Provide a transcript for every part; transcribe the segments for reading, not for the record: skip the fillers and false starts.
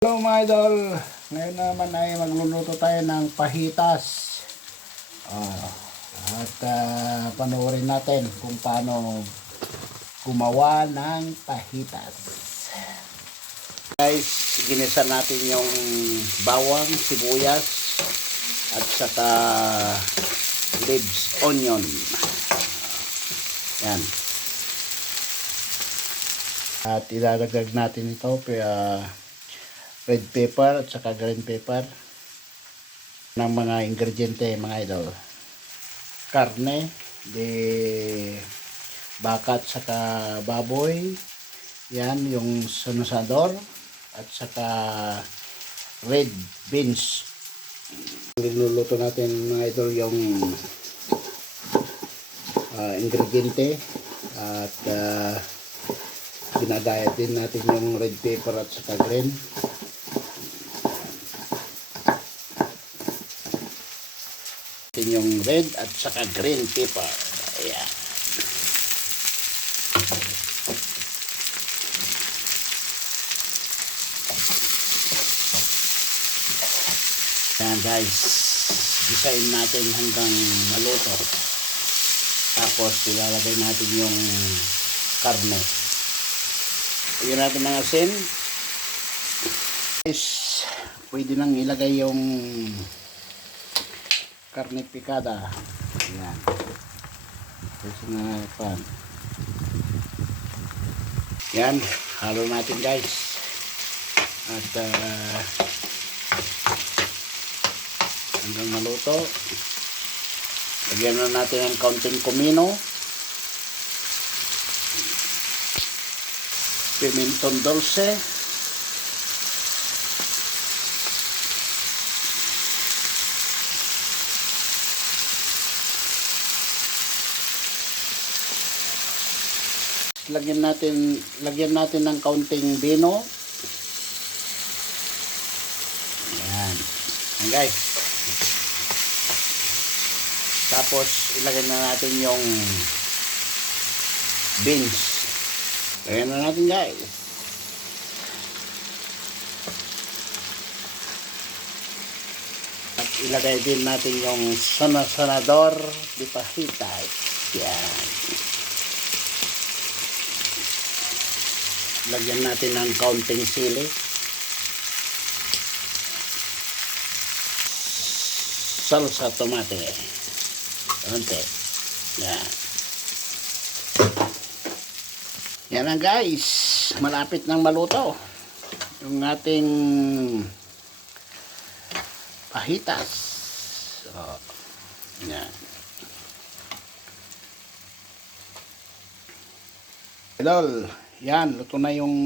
Hello mga idol, ngayon naman ay magluluto tayo ng pahitas. At panoorin natin kung paano gumawa ng pahitas. Guys, ginisa natin yung bawang, sibuyas at saka leaves, onion. Yan. At ilalagag natin ito red pepper at saka green pepper ng mga ingrediente mga idol. Karne de baka at saka baboy, yan yung sanosador at saka red beans. Niluluto natin mga idol yung ingrediente at ginagayat din natin yung red pepper at saka green. Yung red at saka green pepper. Ayan. Ayan guys, gisain natin hanggang maluto. Tapos ilalagay natin yung karne. Lagyan natin ng asin. Guys, pwede nang ilagay yung karne pikada. Ayan. Tapos na pan. Yan, halo natin guys. At hanggang maluto. Lagyan na natin ng kaunting kumino. Pimentong dulce. Lagyan natin ng kaunting vino. Ayan. Ayan guys. Tapos ilagay na natin yung beans. Lagyan na natin guys. At ilagay din natin yung sanasador de pahitas. Yan. Lagyan natin ng kaunting sili. Salsa tomate. Kaunti. Yan. Yan na guys. Malapit nang maluto yung ating pahitas. So, yan. Idol. Yan, luto na yung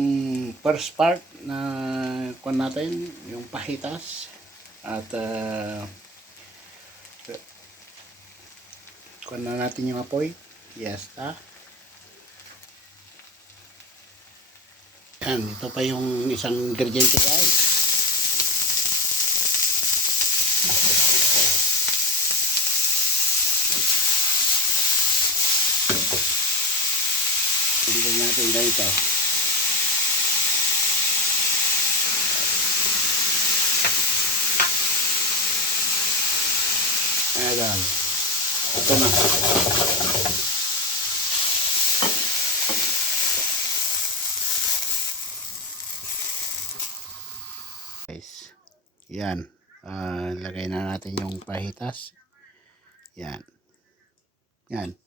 first part na kuwan natin, yung pahitas. At kuwan na natin yung apoy. Yes, yan, ito pa yung isang ingrediente guys. Tingnan natin ganito. Ayan. Ito na. Guys. Yan. Lagay na natin yung pahitas. Yan. Yan.